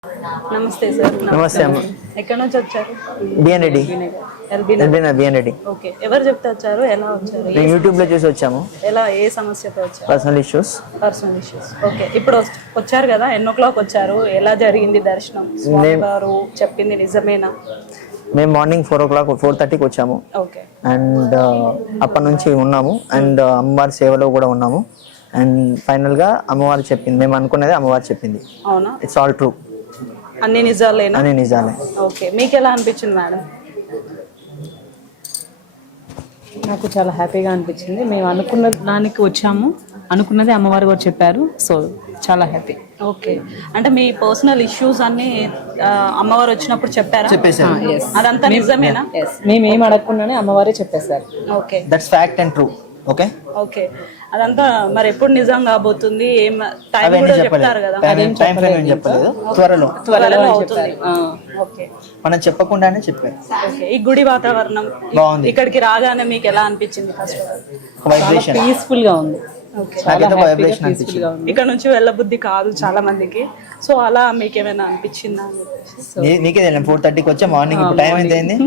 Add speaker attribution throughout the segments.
Speaker 1: నమస్తే సార్.
Speaker 2: నమస్తే అమ్మ.
Speaker 1: ఎక్కడి నుంచి వచ్చారు?
Speaker 2: BN Reddy. BN Reddy.
Speaker 1: Okay, ఎవరు చెప్తే వచ్చారు? ఎలా వచ్చారు?
Speaker 2: మేము యూట్యూబ్ లో చూసి వచ్చాము.
Speaker 1: ఎలా, ఏ సమస్యతో వచ్చారు?
Speaker 2: Personal issues.
Speaker 1: ఓకే, ఇప్పుడు వచ్చారు కదా, ఎన్నో క్లాక్ వచ్చారు? ఎలా జరిగింది దర్శనం? స్వామి వారు చెప్పింది నిజమేనా?
Speaker 2: మేము మార్నింగ్ 4 o'clock 4:30కి వచ్చాము.
Speaker 1: ఓకే.
Speaker 2: అండ్ అప్పటి నుంచి ఉన్నాము. అండ్ అమ్మవారి సేవలో కూడా ఉన్నాము. అండ్ ఫైనల్ గా అమ్మవారు చెప్పింది, మేము అనుకున్నది అమ్మవారు చెప్పింది.
Speaker 1: అవునా?
Speaker 2: It's all true.
Speaker 1: అన్ని నిజాలేనా?
Speaker 2: అన్ని నిజాలే.
Speaker 1: ఓకే, మీకు ఎలా అనిపించింది మేడం?
Speaker 3: నాకు చాలా హ్యాపీగా అనిపించింది. మేము అనుకున్న దానికి వచ్చాము, అనుకున్నది అమ్మవారు కూడా చెప్పారు. సో చాలా హ్యాపీ.
Speaker 1: ఓకే, అంటే మీ పర్సనల్ ఇష్యూస్ అన్ని అమ్మవారు వచ్చినప్పుడు చెప్పారా?
Speaker 2: చెప్పేశారు.
Speaker 1: అదంతా నిజమేనా?
Speaker 3: మేము ఏం అడగకుండానే అమ్మవారే చెప్పేశారు.
Speaker 1: Okay,
Speaker 2: that's fact and true. Okay.
Speaker 1: Okay, అదంతా మరి ఎప్పుడు నిజం కాబోతుంది? ఏం టైం కూడా చెప్తారు కదా?
Speaker 2: టైం ఫ్రేమ్ ఏం చెప్పలేదు. త్వరలో
Speaker 1: అవుతుంది. ఓకే,
Speaker 2: మనం చెప్పకుండానే చెప్పారు.
Speaker 1: ఓకే. ఈ గుడి వాతావరణం
Speaker 2: బాగుంది.
Speaker 1: ఇక్కడికి రాగానే మీకు ఎలా అనిపించింది? ఫస్ట్
Speaker 2: వైబ్రేషన్
Speaker 3: పీస్ఫుల్ గా ఉంది.
Speaker 2: వైబ్రేషన్ అనిపించింది.
Speaker 1: ఇక్కడ నుంచి వెళ్ళబుద్ధి కాదు చాలా మందికి. సో అలా మీకు ఏమైనా అనిపించిందా?
Speaker 2: నీకే తెలియదు. 4:30కి వచ్చా మార్నింగ్. ఇప్పుడు టైం ఎంత అయింది?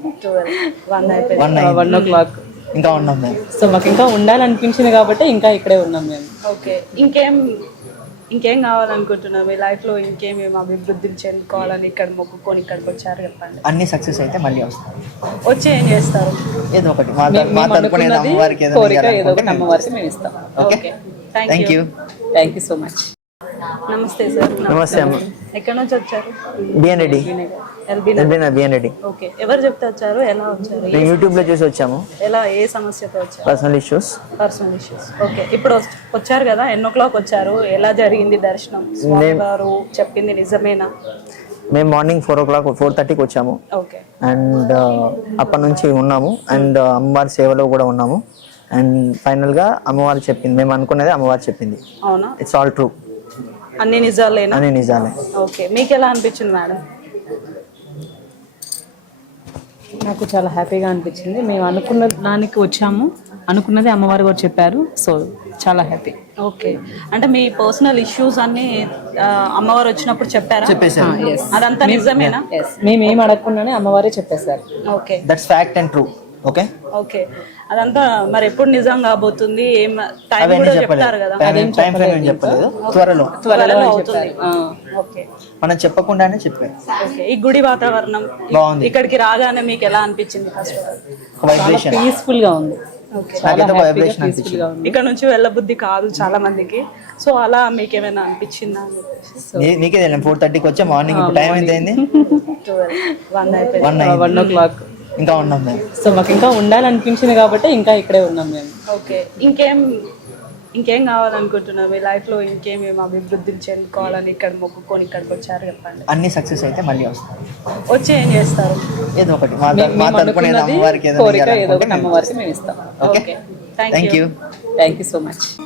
Speaker 1: 1
Speaker 3: 1 o'clock.
Speaker 2: ఇంకా ఉన్నాం మేము.
Speaker 3: సో మాకు ఇంకా ఉండాలనిపించింది కాబట్టి ఇంకా ఇక్కడే ఉన్నాం మేము.
Speaker 1: ఓకే, ఇంకేం కావాలనుకుంటున్నాం మీ లైఫ్ లో? ఇంకేమేమి అభివృద్ధిని చెందుకోవాలని ఇక్కడ మొక్కుకొని ఇక్కడికి వచ్చారు? చెప్పండి.
Speaker 2: అన్ని సక్సెస్ అయితే మళ్ళీ వస్తాం.
Speaker 1: వచ్చి ఏం చేస్తారు?
Speaker 2: ఏదో ఒకటి మా తరపున అమ్మవారికి
Speaker 3: కోరిక ఏదో ఒకటి అమ్మవారికి మేము ఇస్తాం.
Speaker 2: Okay, thank you
Speaker 3: so much.
Speaker 1: నమస్తే సార్.
Speaker 2: నమస్తే అమ్మ.
Speaker 1: ఎక్కడి నుంచి వచ్చారు?
Speaker 2: BN Reddy. BN Reddy.
Speaker 1: Okay, ఎవరు చెప్తే వచ్చారు? ఎలా వచ్చారు?
Speaker 2: మేము యూట్యూబ్ లో చూసి వచ్చాము.
Speaker 1: ఎలా, ఏ సమస్యతో వచ్చారు?
Speaker 2: Personal issues.
Speaker 1: ఓకే, ఇప్పుడు వచ్చారు కదా, ఎన్నో క్లాక్ వచ్చారు? ఎలా జరిగింది దర్శనం? స్వామి వారు చెప్పింది నిజమేనా?
Speaker 2: మేము మార్నింగ్ 4 o'clock 4:30కి వచ్చాము.
Speaker 1: ఓకే.
Speaker 2: అండ్ అప్పటి నుంచి ఉన్నాము. అండ్ అమ్మవారి సేవలో కూడా ఉన్నాము. అండ్ ఫైనల్ గా అమ్మవారు చెప్పింది, మేము అనుకున్నది అమ్మవారు చెప్పింది.
Speaker 1: అవునా?
Speaker 2: It's all true.
Speaker 1: అన్ని నిజాలేనా?
Speaker 2: అన్ని నిజాలే.
Speaker 1: ఓకే, మీకు ఎలా అనిపించింది మేడం?
Speaker 3: నాకు చాలా హ్యాపీగా అనిపించింది. మేము అనుకున్న దానికి వచ్చాము, అనుకున్నది అమ్మవారు కూడా చెప్పారు. సో చాలా హ్యాపీ.
Speaker 1: ఓకే, అంటే మీ పర్సనల్ ఇష్యూస్ అన్ని అమ్మవారు వచ్చినప్పుడు చెప్పారా?
Speaker 2: చెప్పేశారు.
Speaker 1: అదంతా నిజమేనా?
Speaker 3: మేము ఏం అడగకుండానే అమ్మవారే చెప్పేశారు.
Speaker 1: Okay,
Speaker 2: that's fact and true. Okay.
Speaker 1: Okay, అదంతా మరి ఎప్పుడు నిజం కాబోతుంది? ఏం టైం కూడా చెప్తారు కదా?
Speaker 2: టైం ఫ్రేమ్ ఏం చెప్పలేదు.
Speaker 1: త్వరలో అవుతుంది. ఓకే,
Speaker 2: మనం చెప్పకుండానే చెప్పారు.
Speaker 1: ఓకే. ఈ గుడి వాతావరణం
Speaker 2: బాగుంది.
Speaker 1: ఇక్కడికి రాగానే మీకు ఎలా అనిపించింది? ఫస్ట్
Speaker 2: వైబ్రేషన్
Speaker 3: పీస్ఫుల్ గా ఉంది.
Speaker 2: వైబ్రేషన్ అనిపించింది.
Speaker 1: ఇక్కడ నుంచి వెళ్ళబుద్ధి కాదు చాలా మందికి. సో అలా మీకు ఏమైనా అనిపించిందా?
Speaker 2: నీకే తెలియదు. 4:30కి వచ్చా మార్నింగ్. ఇప్పుడు టైం ఎంత అయింది?
Speaker 3: 1 o'clock.
Speaker 2: ఇంకా ఉన్నాం మేము.
Speaker 3: సో మాకు ఇంకా ఉండాలనిపించింది కాబట్టి ఇంకా ఇక్కడే ఉన్నాం మేము.
Speaker 1: ఓకే, ఇంకేం కావాలనుకుంటున్నాం మీ లైఫ్ లో? ఇంకేమేమి అభివృద్ధిని చెందుకోవాలని ఇక్కడ మొక్కుకొని ఇక్కడికి వచ్చారు? చెప్పండి.
Speaker 2: అన్ని సక్సెస్ అయితే మళ్ళీ వస్తాం.
Speaker 1: వచ్చి ఏం చేస్తారు?
Speaker 2: ఏదో ఒకటి మా తరపున అమ్మవారికి
Speaker 3: కోరిక ఏదో ఒకటి అమ్మవారికి మేము ఇస్తాం.
Speaker 1: Okay, thank you
Speaker 3: so much.